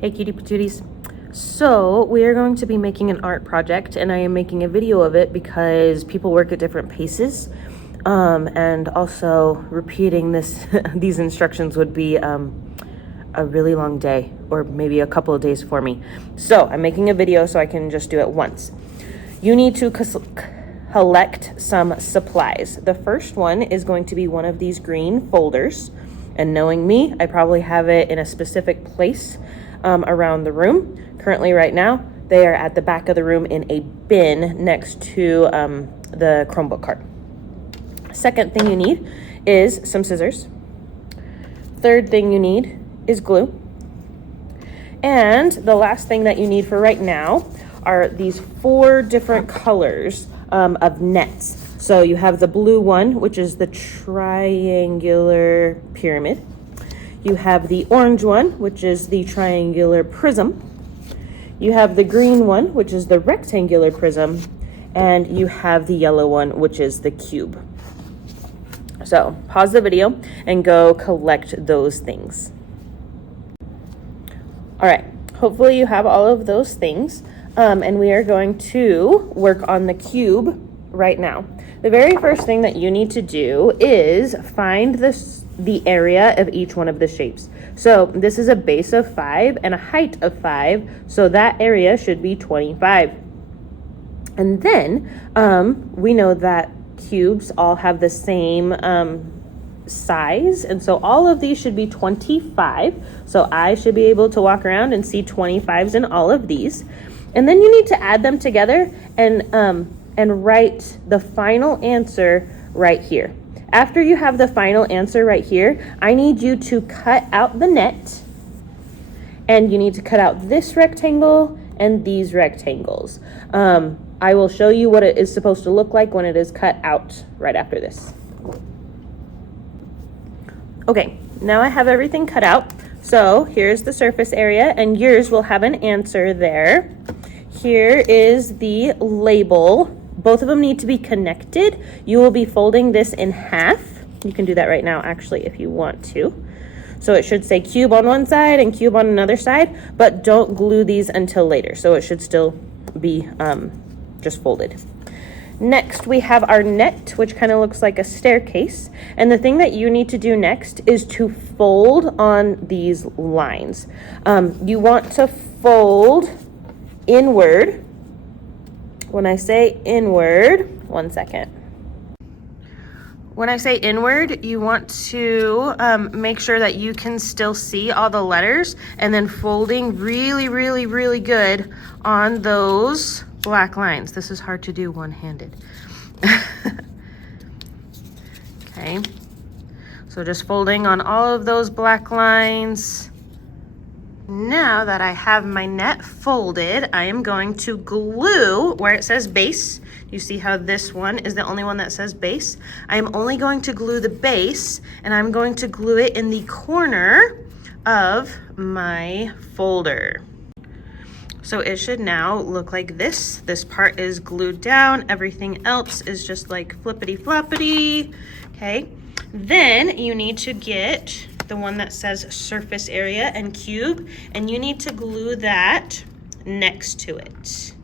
Hey cutie patooties. So we are going to be making an art project, and I am making a video of it because people work at different paces, and also repeating these instructions would be a really long day, or maybe a couple of days for me. So I'm making a video so I can just do it once. You need to collect some supplies. The first one is going to be one of these green folders, and knowing me, I probably have it in a specific place around the room. Currently right now, they are at the back of the room in a bin next to the Chromebook cart. Second thing you need is some scissors. Third thing you need is glue. And the last thing that you need for right now are these 4 different colors of nets. So you have the blue one, which is the triangular pyramid. You have the orange one, which is the triangular prism. You have the green one, which is the rectangular prism. And you have the yellow one, which is the cube. So pause the video and go collect those things. All right, hopefully you have all of those things. And we are going to work on the cube right now. The very first thing that you need to do is find the area of each one of the shapes. So this is a base of 5 and a height of 5, so that area should be 25. And then we know that cubes all have the same size, and so all of these should be 25. So I should be able to walk around and see 25s in all of these. And then you need to add them together and write the final answer right here. After you have the final answer right here, I need you to cut out the net, and you need to cut out this rectangle and these rectangles. I will show you what it is supposed to look like when it is cut out right after this. Okay, now I have everything cut out. So here's the surface area, and yours will have an answer there. Here is the label. Both of them need to be connected. You will be folding this in half. You can do that right now, actually, if you want to. So it should say cube on one side and cube on another side, but don't glue these until later. So it should still be just folded. Next, we have our net, which kind of looks like a staircase. And the thing that you need to do next is to fold on these lines. You want to fold inward. When I say inward, one second. When I say inward, you want to make sure that you can still see all the letters, and then folding really, really, really good on those black lines. This is hard to do one-handed. Okay, so just folding on all of those black lines. Now that I have my net folded, I am going to glue where it says base. You see how this one is the only one that says base? I am only going to glue the base, and I'm going to glue it in the corner of my folder. So it should now look like this. This part is glued down. Everything else is just like flippity floppity. Okay. Then you need to get the one that says surface area and cube, and you need to glue that next to it.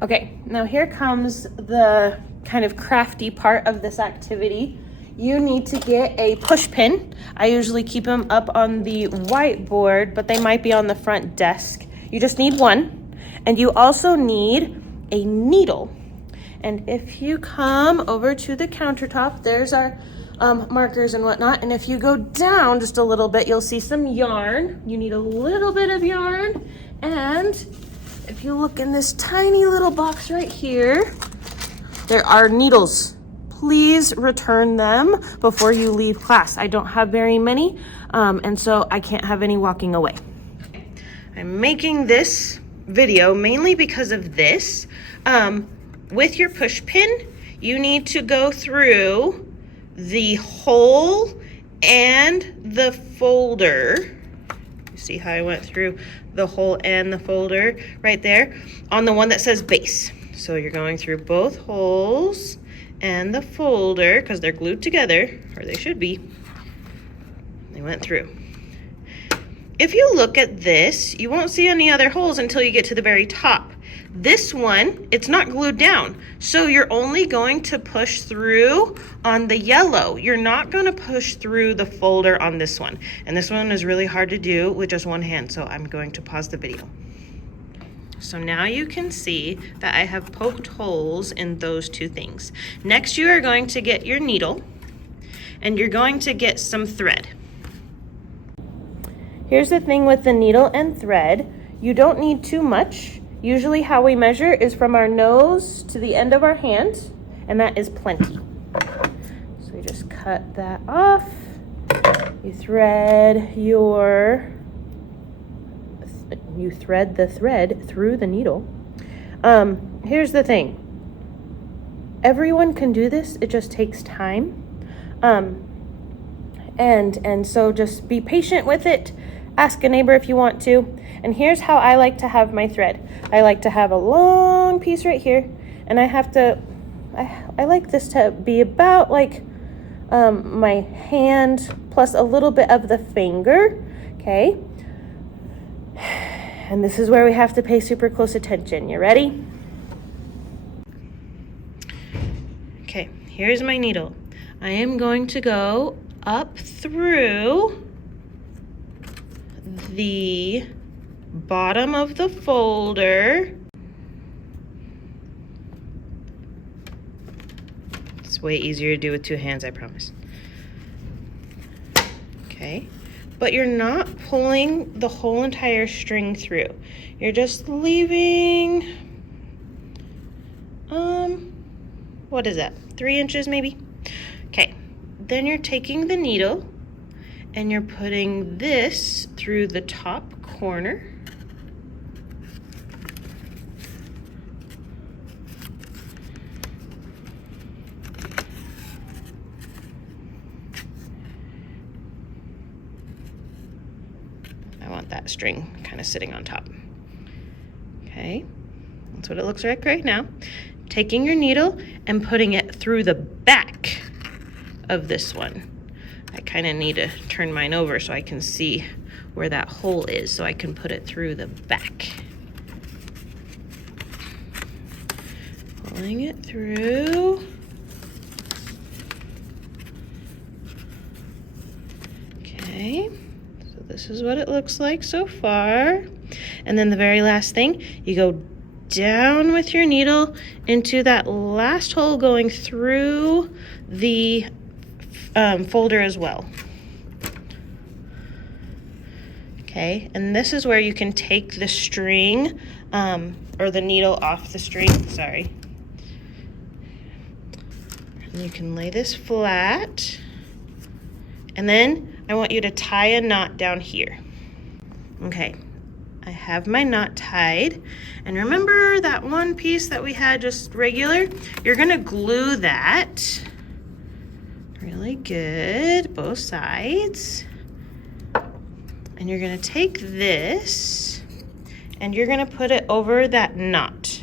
Okay, now here comes the kind of crafty part of this activity. You need to get a push pin. I usually keep them up on the whiteboard, but they might be on the front desk. You just need one, and you also need a needle. And if you come over to the countertop, there's our markers and whatnot. And if you go down just a little bit, you'll see some yarn. You need a little bit of yarn. And if you look in this tiny little box right here, there are needles. Please return them before you leave class. I don't have very many, and so I can't have any walking away. I'm making this video mainly because of this. With your push pin, you need to go through the hole and the folder. You see how I went through the hole and the folder right there on the one that says base. So you're going through both holes and the folder because they're glued together, or they should be. They went through. if you look at this, you won't see any other holes until you get to the very top. This one, it's not glued down. So you're only going to push through on the yellow. You're not gonna push through the folder on this one. And this one is really hard to do with just one hand, so I'm going to pause the video. So now you can see that I have poked holes in those two things. Next, you are going to get your needle and you're going to get some thread. Here's the thing with the needle and thread. You don't need too much. Usually how we measure is from our nose to the end of our hand, and that is plenty. So you just cut that off. You thread the thread through the needle. Here's the thing. Everyone can do this, it just takes time. And so just be patient with it. Ask a neighbor if you want to. And here's how I like to have my thread. I like to have a long piece right here, and I like this to be about like my hand plus a little bit of the finger, okay? And this is where we have to pay super close attention. You ready? Okay, here's my needle. I am going to go up through the bottom of the folder. It's way easier to do with two hands, I promise. Okay, but you're not pulling the whole entire string through. You're just leaving, what is that? 3 inches maybe? Okay, then you're taking the needle and you're putting this through the top corner. I want that string kind of sitting on top. Okay, that's what it looks like right now. Taking your needle and putting it through the back of this one. I kind of need to turn mine over so I can see where that hole is, so I can put it through the back. Pulling it through. Okay, so this is what it looks like so far. And then the very last thing, you go down with your needle into that last hole going through the folder as well. Okay, and this is where you can take the string or the needle off the string, sorry. And you can lay this flat. And then I want you to tie a knot down here. Okay, I have my knot tied. And remember that one piece that we had just regular? You're gonna glue that really good, both sides. And you're gonna take this and you're gonna put it over that knot.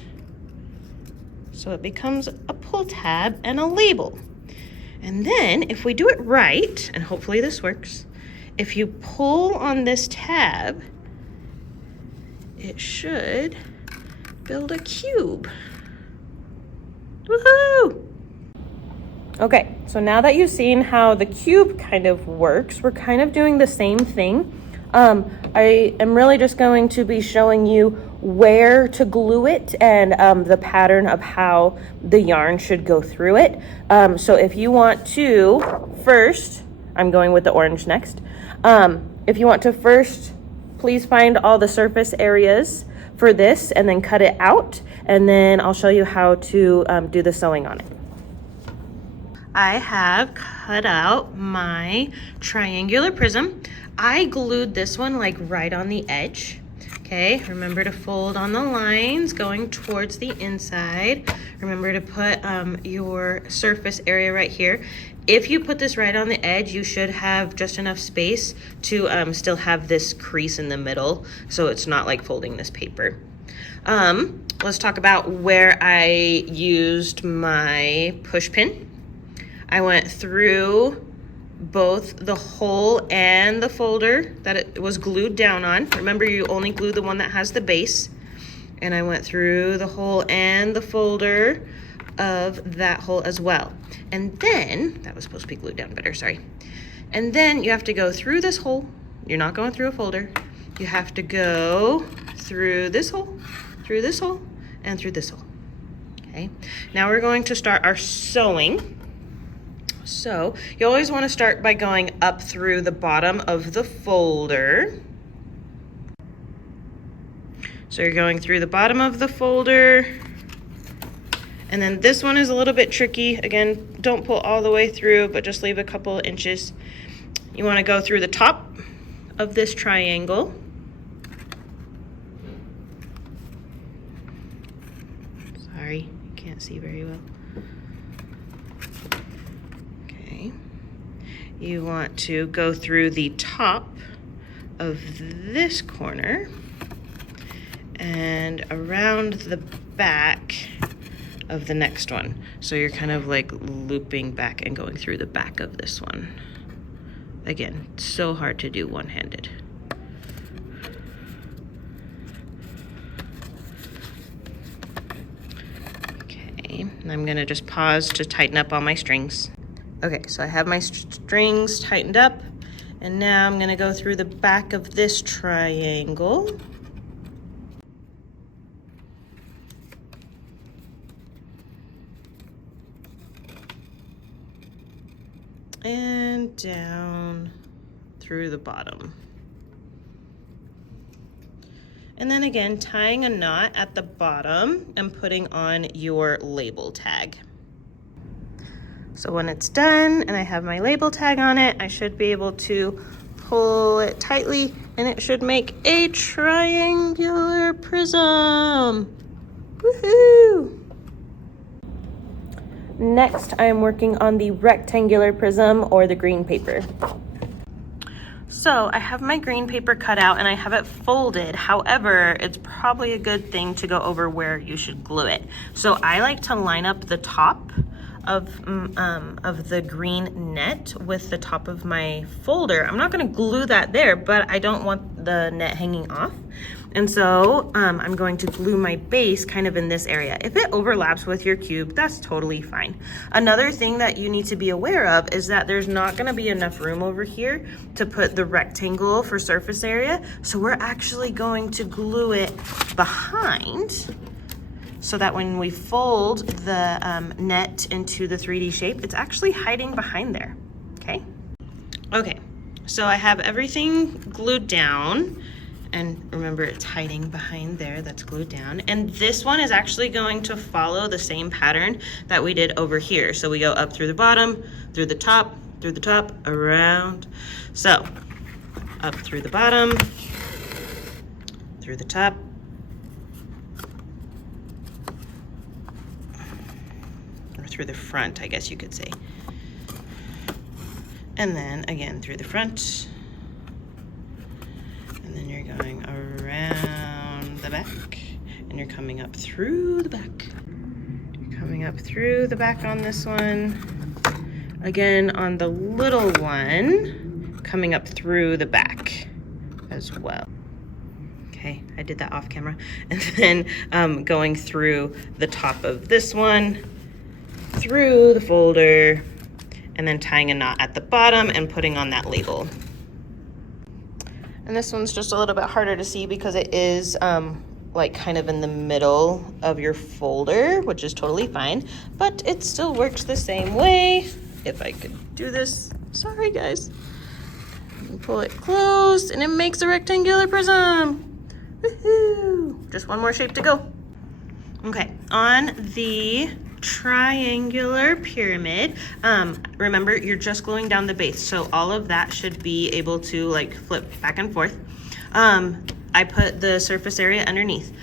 So it becomes a pull tab and a label. And then if we do it right, and hopefully this works, if you pull on this tab, it should build a cube. Woohoo! Okay, so now that you've seen how the cube kind of works, we're kind of doing the same thing. I am really just going to be showing you where to glue it and the pattern of how the yarn should go through it. So if you want to first, I'm going with the orange next. If you want to first, please find all the surface areas for this and then cut it out, and then I'll show you how to do the sewing on it. I have cut out my triangular prism. I glued this one like right on the edge. Okay, remember to fold on the lines going towards the inside. Remember to put your surface area right here. If you put this right on the edge, you should have just enough space to still have this crease in the middle, so it's not like folding this paper. Let's talk about where I used my push pin. I went through both the hole and the folder that it was glued down on. Remember, you only glue the one that has the base. And I went through the hole and the folder of that hole as well. And then, that was supposed to be glued down better, sorry. And then you have to go through this hole. You're not going through a folder. You have to go through this hole, and through this hole. Okay, now we're going to start our sewing. So you always want to start by going up through the bottom of the folder. So you're going through the bottom of the folder. And then this one is a little bit tricky. Again, don't pull all the way through, but just leave a couple inches. You want to go through the top of this triangle. Sorry, you can't see very well. Okay. You want to go through the top of this corner and around the back of the next one. So you're kind of like looping back and going through the back of this one. Again, it's so hard to do one-handed. Okay, and I'm gonna just pause to tighten up all my strings. Okay, so I have my strings tightened up, and now I'm gonna go through the back of this triangle. And down through the bottom. And then again, tying a knot at the bottom and putting on your label tag. So when it's done and I have my label tag on it, I should be able to pull it tightly and it should make a triangular prism. Woohoo! Next, I am working on the rectangular prism or the green paper. So I have my green paper cut out and I have it folded. However, it's probably a good thing to go over where you should glue it. So I like to line up the top of the green net with the top of my folder. I'm not gonna glue that there, but I don't want the net hanging off. And so I'm going to glue my base kind of in this area. If it overlaps with your cube, that's totally fine. Another thing that you need to be aware of is that there's not gonna be enough room over here to put the rectangle for surface area. So we're actually going to glue it behind so that when we fold the net into the 3D shape, it's actually hiding behind there, okay? Okay, so I have everything glued down. And remember, it's hiding behind there, that's glued down. And this one is actually going to follow the same pattern that we did over here. So we go up through the bottom, through the top, around. So up through the bottom, through the top, or through the front, I guess you could say. And then again, through the front. And then you're going around the back and you're coming up through the back. You're coming up through the back on this one. Again, on the little one, coming up through the back as well. Okay, I did that off camera. And then going through the top of this one, through the folder, and then tying a knot at the bottom and putting on that label. And this one's just a little bit harder to see because it is like kind of in the middle of your folder, which is totally fine, but it still works the same way. If I could do this, sorry guys. And pull it closed and it makes a rectangular prism. Woohoo! Just one more shape to go. Okay, on the triangular pyramid, remember you're just gluing down the base, so all of that should be able to like flip back and forth. I put the surface area underneath.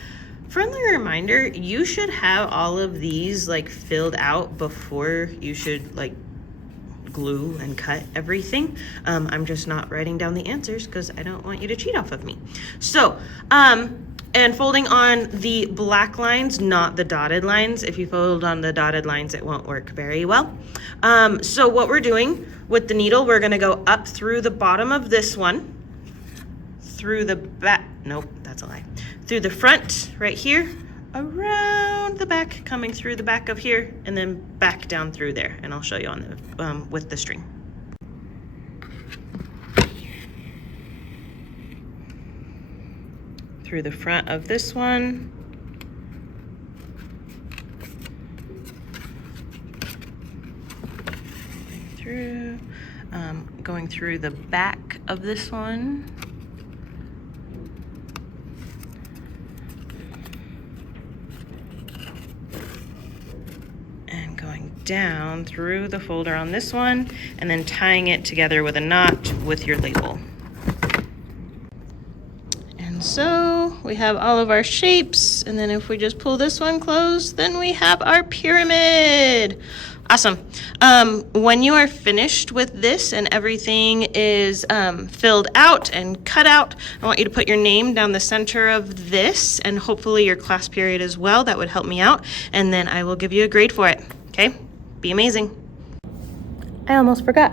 Friendly reminder, you should have all of these like filled out before you should like glue and cut everything. I'm just not writing down the answers because I don't want you to cheat off of me. So And folding on the black lines, not the dotted lines. If you fold on the dotted lines, it won't work very well. So what we're doing with the needle, we're gonna go up through the bottom of this one, through the back, nope, that's a lie. Through the front, right here, around the back, coming through the back of here, and then back down through there. And I'll show you on the, with the string. Through the front of this one. Through, going through the back of this one. And going down through the folder on this one, and then tying it together with a knot with your label. So we have all of our shapes, and then if we just pull this one closed, then we have our pyramid. Awesome. When you are finished with this and everything is filled out and cut out, I want you to put your name down the center of this, and hopefully your class period as well. That would help me out, and then I will give you a grade for it. Okay? Be amazing. I almost forgot.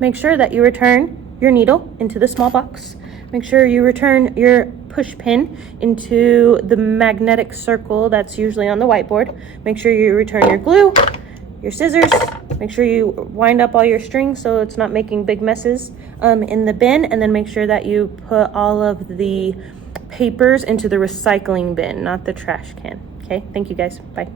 Make sure that you return your needle into the small box. Make sure you return your push pin into the magnetic circle that's usually on the whiteboard. Make sure you return your glue, your scissors. Make sure you wind up all your strings so it's not making big messes in the bin, and then make sure that you put all of the papers into the recycling bin, not the trash can. Okay, thank you guys. Bye.